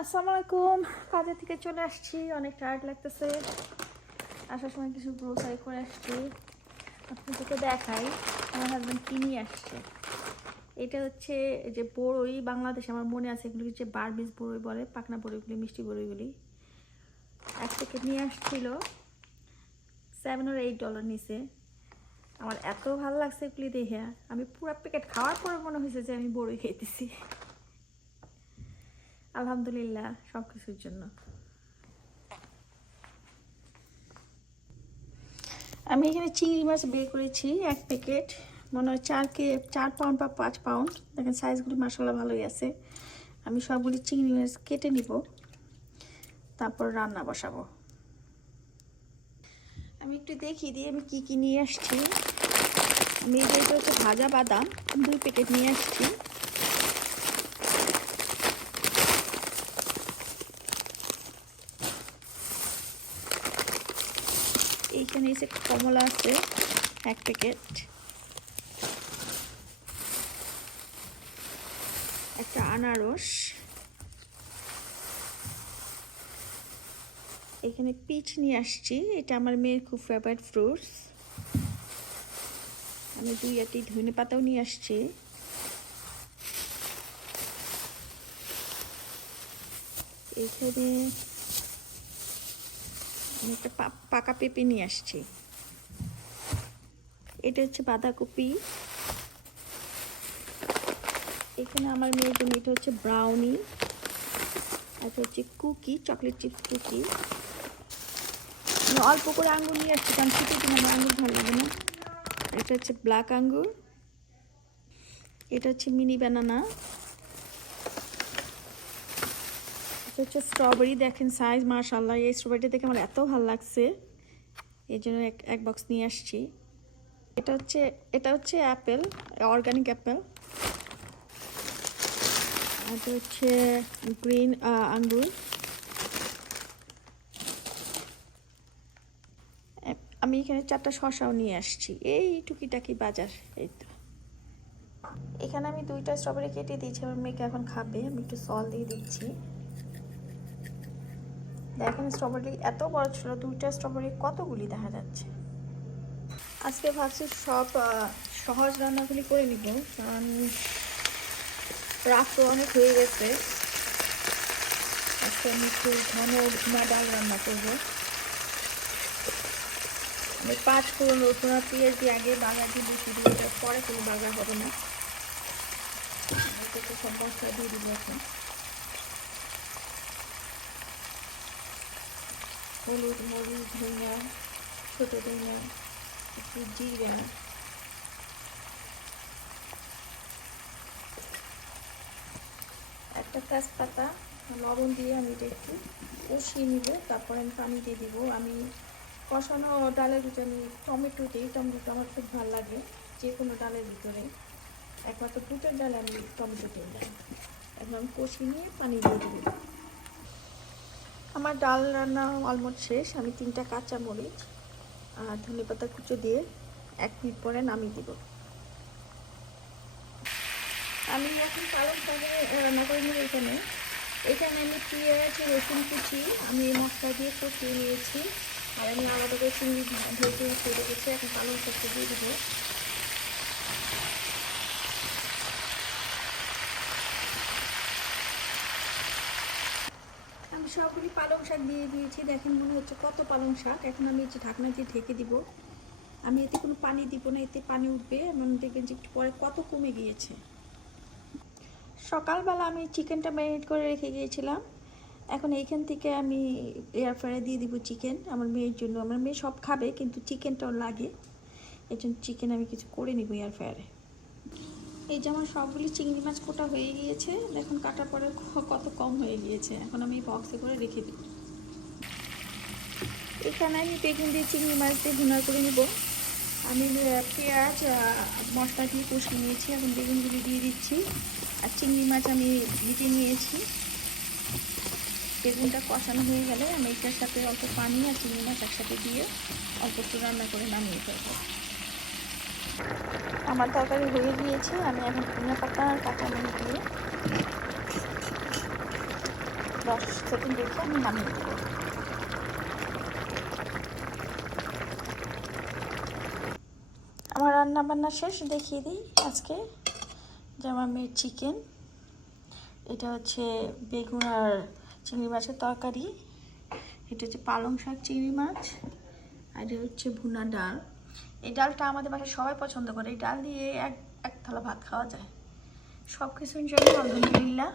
আসসালামু আলাইকুম। কাজে থেকে চলে আসছি, অনেক টায়ার্ড লাগতেছে। আসার সময় কিছু গ্রোসারি করে আসছি, আপনাদেরকে দেখাই আমার হাজব্যান্ড কি নিয়ে আসছে। এটা হচ্ছে যে বড়ই, বাংলাদেশে আমার মনে আছে এগুলো হচ্ছে বারবিজ বড়ই বলে, পাকনা বড়ইগুলি, মিষ্টি বড়ইগুলি। এক প্যাকেট নিয়ে আসছিল, $7 or $8 নিছে। আমার এত ভালো লাগছে এগুলি দেখে, আমি পুরো প্যাকেট খাওয়ার পরে মনে হয়েছে যে আমি বড়ই খাইতেছি। আলহামদুলিল্লাহ সব কিছুর জন্য। আমি এখানে চিংড়ি মাছ বের করেছি, এক প্যাকেট, মনে হয় 4 পাউন্ড বা 5 পাউন্ড। দেখেন সাইজগুলি মাশাআল্লাহ ভালোই আছে। আমি সবগুলি চিংড়ি মাছ কেটে নিব, তারপর রান্না বসাবো। আমি একটু দেখিয়ে দিই আমি কি কি নিয়ে আসছি। আমি এটা হচ্ছে ভাজা বাদাম 2 প্যাকেট নিয়ে আসছি। এইখানে এসে কমলা আছে 1 প্যাকেট, একটা আনারস, এখানে পিচ নিয়ে আসছি, এটা আমার মেয়ের খুব ফেভারিট ফ্রুটস। আমি 2 ধনে পাতাও নিয়ে আসছি। এখানে আমি একটা পাকা পেঁপে নিয়ে আসছি। এটা হচ্ছে বাঁধাকপি। এখানে আমার মেয়ের জন্য এটা হচ্ছে ব্রাউনি, এটা হচ্ছে কুকি, চকলেট চিপস কুকি। আমি অল্প করে আঙ্গুর নিয়ে আসছি, কারণ শীতের দিন আমার আঙ্গুর ভালো লাগে না। এটা হচ্ছে ব্ল্যাক আঙ্গুর, এটা হচ্ছে মিনি ব্যানানা, এটা হচ্ছে স্ট্রবেরি। দেখেন সাইজ মাশাআল্লাহ, এই স্ট্রবেরিটা দেখে আমার এত ভালো লাগছে, এই জন্য এক বক্স নিয়ে আসছি। এটা হচ্ছে অ্যাপেল, অর্গানিক অ্যাপেল। এটা হচ্ছে গ্রিন আঙ্গুর। আমি এখানে 4টা শসাও নিয়ে আসছি। এই টুকিটাকি বাজার। এই তো এখানে আমি 2টা স্ট্রবেরি কেটে দিয়েছি, আমার মেয়েকে এখন খাবে। আমি একটু সল দিয়ে দিচ্ছি। দেখেন স্ট্রবেরি এত বড় ছিল, 2টা স্ট্রবেরি কতগুলি দেখা যাচ্ছে। আজকে ভাবছি সব সহজ রান্নাগুলি করে নিব, কারণ রাত তো অনেক হয়ে গেছে। আজকে আমি একটু ঘন ভুনা ডাল রান্না করবো। আমি 5 ফোড়ন, রসুন আর পেঁয়াজ দিয়ে আগে বাগার দিয়ে বসিয়ে দিব, পরে কোনো বাগার হবে না। একটু সব মশলা দিয়ে দিব এখন। হলুদ, মরিচ, ধনিয়া, ছোটো ধনিয়া, একটু জিরা, একটা তেজপাতা, লবণ দিয়ে আমি এটা একটু কষিয়ে নিব। তারপরে আমি পানি দিয়ে দিব। আমি কষানো ডালের ভিতরে আমি টমেটো দিই, টমেটো আমার খুব ভালো লাগে যে কোনো ডালের ভিতরে, একমাত্র বুটের ডালে আমি টমেটো দিই না। এখন আমি কষিয়ে নিয়ে পানি দিয়ে দিব। আমার ডাল রান্না অলমোস্ট শেষ। আমি 3টা কাঁচা মরিচ আর ধনেপাতা কুচো দিয়ে 1 মিনিট পরে নামিয়ে দিব। আমি এখন পালং শাক রান্না করে নিই। এখানে আমি পেঁয়াজ, রসুন কুচি আমি মশলা দিয়ে কষিয়ে নিয়েছি, আর আমি আলাদা করে চিংড়ি ভেজে রেখে রেখেছি। এখন পালং শাকটা দিয়ে দেবো। আমি সবগুলি পালং শাক দিয়ে দিয়েছি। দেখেন মনে হচ্ছে কত পালং শাক। এখন আমি যে ঢাকনা দিয়ে ঢেকে দিব। আমি এতে কোনো পানি দিব না, এতে পানি উঠবে। এমন দেখবেন যে একটু পরে কত কমে গিয়েছে। সকালবেলা আমি চিকেনটা ম্যারিনেট করে রেখে গিয়েছিলাম। এখন এইখান থেকে আমি এয়ার ফ্রায়ারে দিয়ে দিব চিকেন আমার মেয়ের জন্য। আমার মেয়ে সব খাবে, কিন্তু চিকেনটাও লাগে, এই জন্য চিকেন আমি কিছু করে নিব এয়ার ফ্রায়ারে। এই যে আমার সবগুলি চিংড়ি মাছ কোটা হয়ে গিয়েছে, দেখুন কাটার পরে কত কম হয়ে গিয়েছে। এখন আমি বক্সে করে রেখে দিই। এখানে আমি বেগুন দিয়ে চিংড়ি মাছ দিয়ে ভুনা করে নিব। আমি পেঁয়াজ মশলা দিয়ে কষিয়ে নিয়েছি, এখন বেগুনগুলি দিয়ে দিচ্ছি। আর চিংড়ি মাছ আমি ভেজে নিয়েছি। বেগুনটা কষানো হয়ে গেলে আমি এটার সাথে অল্প পানি আর চিংড়ি মাছ একসাথে দিয়ে অল্প একটু রান্না করে নামিয়ে ফেলবো। আমার তরকারি হয়ে গিয়েছে। আমি এখন ধনিয়া পাতা আর কাঁচামরিচ দিয়ে 10 সেকেন্ড রেখে আমি নামিয়ে দেবো। আমার রান্না বান্না শেষ, দেখিয়ে দিই আজকে যে আমার মেয়ের চিকেন, এটা হচ্ছে বেগুন আর চিংড়ি মাছের তরকারি, এটা হচ্ছে পালং শাক চিংড়ি মাছ, আর এটা হচ্ছে ভুনা ডাল। এই ডালটা আমাদের বাসায় সবাই পছন্দ করে, এই ডাল দিয়ে এক থালা ভাত খাওয়া যায়। সব কিছুর জন্য আলহামদুলিল্লাহ।